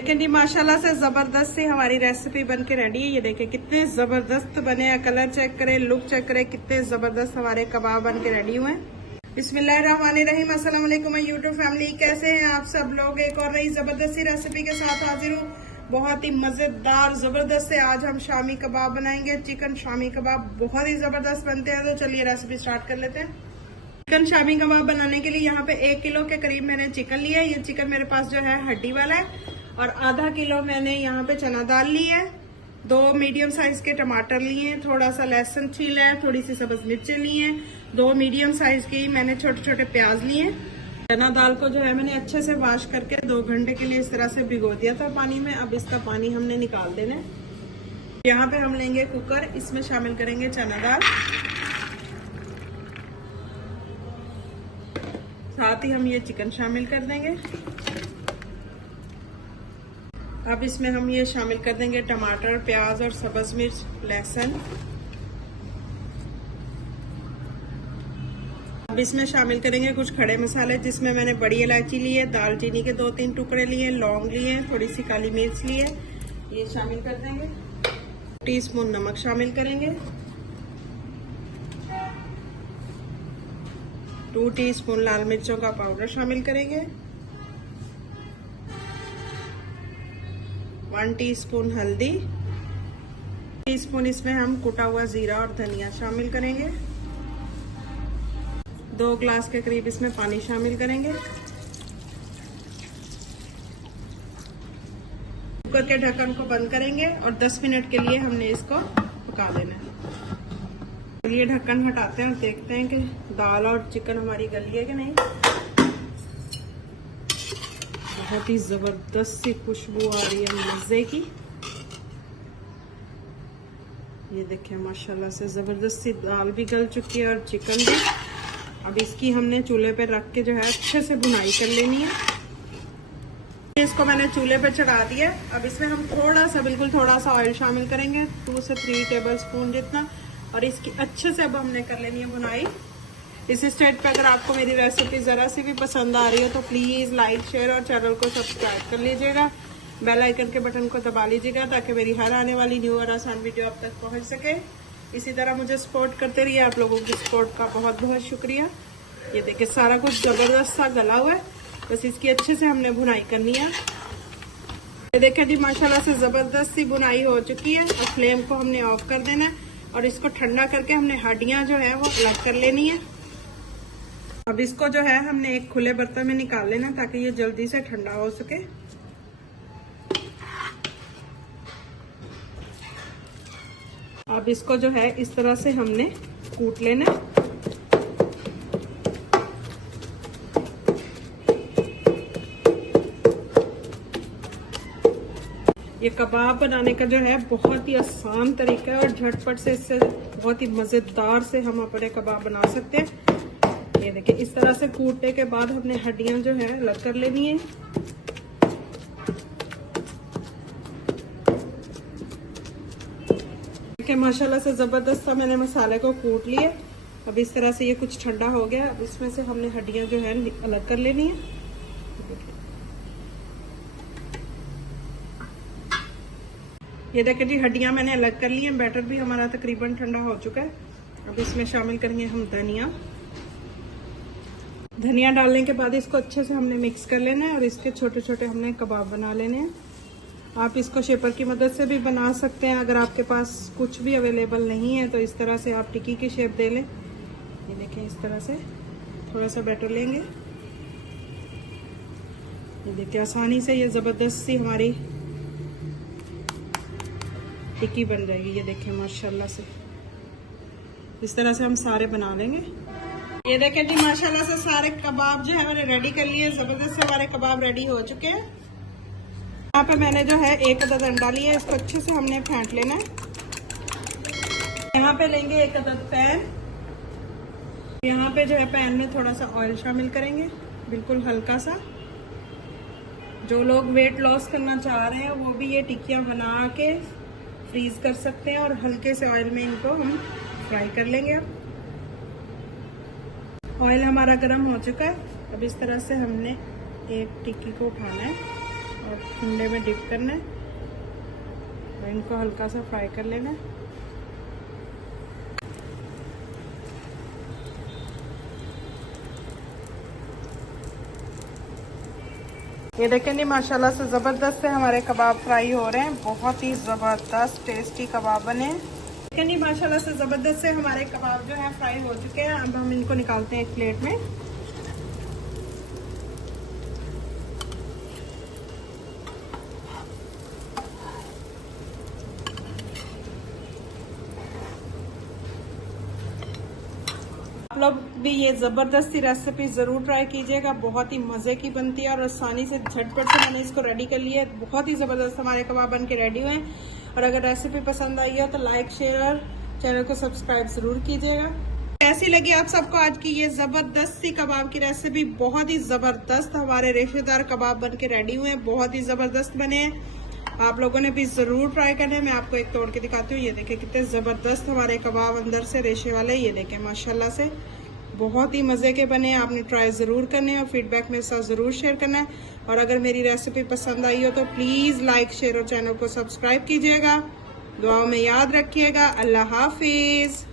लेकिन जी माशाल्लाह से जबरदस्त सी हमारी रेसिपी बन के रेडी है। ये देखें कितने जबरदस्त बने हैं, कलर चेक करें, लुक चेक करें, कितने जबरदस्त हमारे कबाब बन के रेडी हुए हैं। बिस्मिल्लाहिर्रहमानिर्रहीम, अस्सलाम वालेकुम यूट्यूब फैमिली, कैसे हैं आप सब लोग। एक और नई जबरदस्त सी रेसिपी के साथ हाजिर हूँ। बहुत ही मजेदार जबरदस्त से आज हम शामी कबाब बनाएंगे। चिकन शामी कबाब बहुत ही जबरदस्त बनते हैं। तो चलिए रेसिपी स्टार्ट कर लेते हैं। चिकन शामी कबाब बनाने के लिए यहाँ पे 1 किलो के करीब मैंने चिकन लिया है। ये चिकन मेरे पास जो है हड्डी वाला है। और आधा किलो मैंने यहाँ पे चना दाल ली है। 2 मीडियम साइज के टमाटर लिए हैं, थोड़ा सा लहसुन छीला है, थोड़ी सी सब्ज मिर्चें ली हैं, 2 मीडियम साइज की मैंने छोटे छोटे प्याज लिए हैं। चना दाल को जो है मैंने अच्छे से वॉश करके 2 घंटे के लिए इस तरह से भिगो दिया था पानी में। अब इसका पानी हमने निकाल देना है। यहाँ पे हम लेंगे कुकर, इसमें शामिल करेंगे चना दाल, साथ ही हम ये चिकन शामिल कर देंगे। अब इसमें हम ये शामिल कर देंगे टमाटर, प्याज और सब्ज मिर्च, लहसुन। अब इसमें शामिल करेंगे कुछ खड़े मसाले, जिसमें मैंने बड़ी इलायची ली है, दालचीनी के 2-3 टुकड़े लिए, लौंग लिए, थोड़ी सी काली मिर्च ली है, ये शामिल कर देंगे। टीस्पून नमक शामिल करेंगे, 2 टीस्पून लाल मिर्चों का पाउडर शामिल करेंगे, 1 टीस्पून हल्दी, टीस्पून इसमें हम कुटा हुआ जीरा और धनिया शामिल करेंगे, 2 ग्लास के करीब इसमें पानी शामिल करेंगे। कुकर के ढक्कन को बंद करेंगे और 10 मिनट के लिए हमने इसको पका देना है। चलिए ढक्कन हटाते हैं और देखते हैं कि दाल और चिकन हमारी गली है कि नहीं। बहुत ही जबरदस्त सी खुशबू आ रही है मजे की। ये देखिए माशाल्लाह से जबरदस्त सी दाल भी गल चुकी है और चिकन भी। अब इसकी हमने चूल्हे पे रख के जो है अच्छे से भुनाई कर लेनी है। इसको मैंने चूल्हे पे चढ़ा दिया। अब इसमें हम थोड़ा सा, बिल्कुल थोड़ा सा ऑयल शामिल करेंगे, 2 से 3 टेबल स्पून जितना, और इसकी अच्छे से अब हमने कर लेनी है भुनाई। इस स्टेज पे अगर आपको मेरी रेसिपी जरा सी भी पसंद आ रही है तो प्लीज लाइक, शेयर और चैनल को सब्सक्राइब कर लीजिएगा। बेल आइकन के बटन को दबा लीजिएगा ताकि मेरी हर आने वाली न्यू और आसान वीडियो आप तक पहुंच सके। इसी तरह मुझे सपोर्ट करते रहिए। आप लोगों की सपोर्ट का बहुत बहुत शुक्रिया। ये देखिए सारा कुछ जबरदस्त सा गला हुआ है, बस इसकी अच्छे से हमने भुनाई करनी है। ये देखिए जी माशाल्लाह से जबरदस्त सी भुनाई हो चुकी है। और फ्लेम को हमने ऑफ कर देना है और इसको ठंडा करके हमने हड्डियां जो है वो अलग कर लेनी है। अब इसको जो है हमने एक खुले बर्तन में निकाल लेना ताकि ये जल्दी से ठंडा हो सके। अब इसको जो है इस तरह से हमने कूट लेना। ये कबाब बनाने का जो है बहुत ही आसान तरीका है और झटपट से इससे बहुत ही मजेदार से हम अपने कबाब बना सकते हैं। ये देखिए इस तरह से कूटने के बाद हमने हड्डियां जो है अलग कर लेनी है। देखिए माशाल्लाह से जबरदस्त सा मैंने मसाले को कूट लिया। अब इस तरह से ये कुछ ठंडा हो गया। अब इसमें से हमने हड्डियां जो है अलग कर लेनी है। ये देखिए जी हड्डियां मैंने अलग कर ली हैं। बैटर भी हमारा तकरीबन ठंडा हो चुका है। अब इसमें शामिल करेंगे हम धनिया। धनिया डालने के बाद इसको अच्छे से हमने मिक्स कर लेना है और इसके छोटे छोटे हमने कबाब बना लेने हैं। आप इसको शेपर की मदद से भी बना सकते हैं। अगर आपके पास कुछ भी अवेलेबल नहीं है तो इस तरह से आप टिक्की की शेप दे लें। ये देखिए इस तरह से थोड़ा सा बैटर लेंगे। ये देखिए आसानी से ये जबरदस्त सी हमारी टिक्की बन जाएगी। ये देखिए माशाल्लाह से इस तरह से हम सारे बना लेंगे। ये देखें जी माशाल्लाह से सारे कबाब जो है मैंने रेडी कर लिए। जबरदस्त से हमारे कबाब रेडी हो चुके हैं। यहाँ पे मैंने जो है 1 अदद अंडा लिया है, इसको अच्छे से हमने फेंट लेना है। यहाँ पे लेंगे 1 अदद पैन। यहाँ पे जो है पैन में थोड़ा सा ऑयल शामिल करेंगे, बिल्कुल हल्का सा। जो लोग वेट लॉस करना चाह रहे हैं वो भी ये टिक्कियाँ बना के फ्रीज कर सकते हैं और हल्के से ऑयल में इनको हम फ्राई कर लेंगे। अब ऑयल हमारा गर्म हो चुका है। अब इस तरह से हमने एक टिक्की को उठाना है और ठंडे में डिप करना है और इनको हल्का सा फ्राई कर लेना है। ये देखें नहीं, माशाल्लाह से ज़बरदस्त से हमारे कबाब फ्राई हो रहे हैं। बहुत ही ज़बरदस्त टेस्टी कबाब बने हैं। देखें नहीं, माशाल्लाह से ज़बरदस्त से हमारे कबाब जो है फ्राई हो चुके हैं। अब हम इनको निकालते हैं एक प्लेट में। आप लोग भी ये ज़बरदस्ती रेसिपी ज़रूर ट्राई कीजिएगा। बहुत ही मज़े की बनती है और आसानी से झटपट से मैंने इसको रेडी कर लिया है। बहुत ही ज़बरदस्त हमारे कबाब बन के रेडी हुए हैं। और अगर रेसिपी पसंद आई हो तो लाइक, शेयर और चैनल को सब्सक्राइब ज़रूर कीजिएगा। कैसी लगी आप सबको आज की ये ज़बरदस्त सी कबाब की रेसिपी? बहुत ही ज़बरदस्त हमारे रेशेदार कबाब बन के रेडी हुए हैं। बहुत ही ज़बरदस्त बने हैं। आप लोगों ने भी ज़रूर ट्राई करना है। मैं आपको एक तोड़ के दिखाती हूँ। ये देखें कितने ज़बरदस्त हमारे कबाब अंदर से रेशे वाले। ये देखें माशाल्लाह से बहुत ही मज़े के बने। आपने ट्राई ज़रूर करने और फीडबैक मेरे साथ ज़रूर शेयर करना है। और अगर मेरी रेसिपी पसंद आई हो तो प्लीज़ लाइक, शेयर और चैनल को सब्सक्राइब कीजिएगा। दुआओं में याद रखिएगा। अल्लाह हाफिज़।